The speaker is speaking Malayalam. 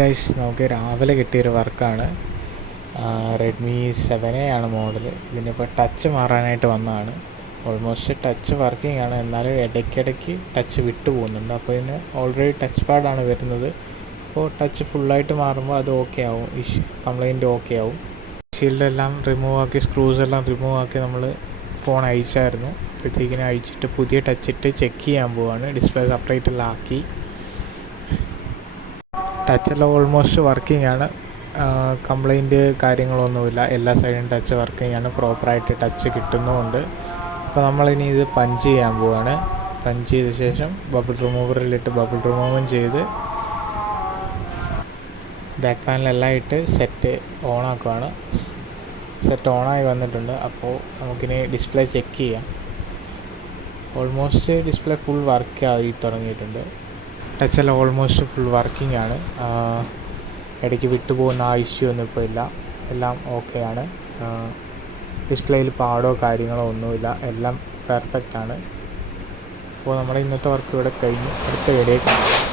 ഗൈസ്, നമുക്ക് രാവിലെ കിട്ടിയൊരു വർക്കാണ്. റെഡ്മി 7A ആണ് മോഡൽ. ഇതിനിപ്പോൾ ടച്ച് മാറാനായിട്ട് വന്നതാണ്. ഓൾമോസ്റ്റ് ടച്ച് വർക്കിംഗ് ആണ്, എന്നാലും ഇടയ്ക്കിടയ്ക്ക് ടച്ച് വിട്ടു പോകുന്നുണ്ട്. അപ്പോൾ ഇതിന് ഓൾറെഡി ടച്ച് പാഡാണ് വരുന്നത്. അപ്പോൾ ടച്ച് ഫുള്ളായിട്ട് മാറുമ്പോൾ അത് ഓക്കെ ആവും, കംപ്ലൈൻറ്റ് ഓക്കെ ആവും. ഷീൽഡെല്ലാം റിമൂവ് ആക്കി, സ്ക്രൂസ് എല്ലാം റിമൂവ് ആക്കി നമ്മൾ ഫോൺ അയച്ചായിരുന്നു. അപ്പോഴത്തേക്കിനും അയച്ചിട്ട് പുതിയ ടച്ച് ഇട്ട് ചെക്ക് ചെയ്യാൻ പോവാണ്. ഡിസ്പ്ലേ സെപ്പറേറ്റിലാക്കി. ടച്ചെല്ലാം ഓൾമോസ്റ്റ് വർക്കിംഗ് ആണ്. കംപ്ലൈൻറ്റ് കാര്യങ്ങളൊന്നുമില്ല. എല്ലാ സൈഡും ടച്ച് വർക്കിംഗ് ആണ്, പ്രോപ്പറായിട്ട് ടച്ച് കിട്ടുന്നുമുണ്ട്. അപ്പോൾ നമ്മളിനി ഇത് പഞ്ച് ചെയ്യാൻ പോവാണ്. പഞ്ച് ചെയ്ത ശേഷം ബബിൾ റിമൂവറിലിട്ട് ബബിൾ റിമൂവും ചെയ്ത് ബാക്ക് പാനലെല്ലാം ഇട്ട് സെറ്റ് ഓണാക്കുകയാണ്. സെറ്റ് ഓണായി വന്നിട്ടുണ്ട്. അപ്പോൾ നമുക്കിനി ഡിസ്പ്ലേ ചെക്ക് ചെയ്യാം. ഓൾമോസ്റ്റ് ഡിസ്പ്ലേ ഫുൾ വർക്ക് ആയി തുടങ്ങിയിട്ടുണ്ട്. ടച്ചെല്ലാം ഓൾമോസ്റ്റ് ഫുൾ വർക്കിംഗ് ആണ്. ഇടയ്ക്ക് വിട്ടുപോകുന്ന ആ ഇഷ്യൂ ഒന്നും ഇപ്പോൾ ഇല്ല. എല്ലാം ഓക്കെ ആണ്. ഡിസ്പ്ലേയിൽ പാടോ കാര്യങ്ങളോ ഒന്നുമില്ല. എല്ലാം പെർഫെക്റ്റ് ആണ്. അപ്പോൾ നമ്മുടെ ഇന്നത്തെ വർക്ക് ഇവിടെ കഴിഞ്ഞു. അടുത്ത വീഡിയോ കാണാം.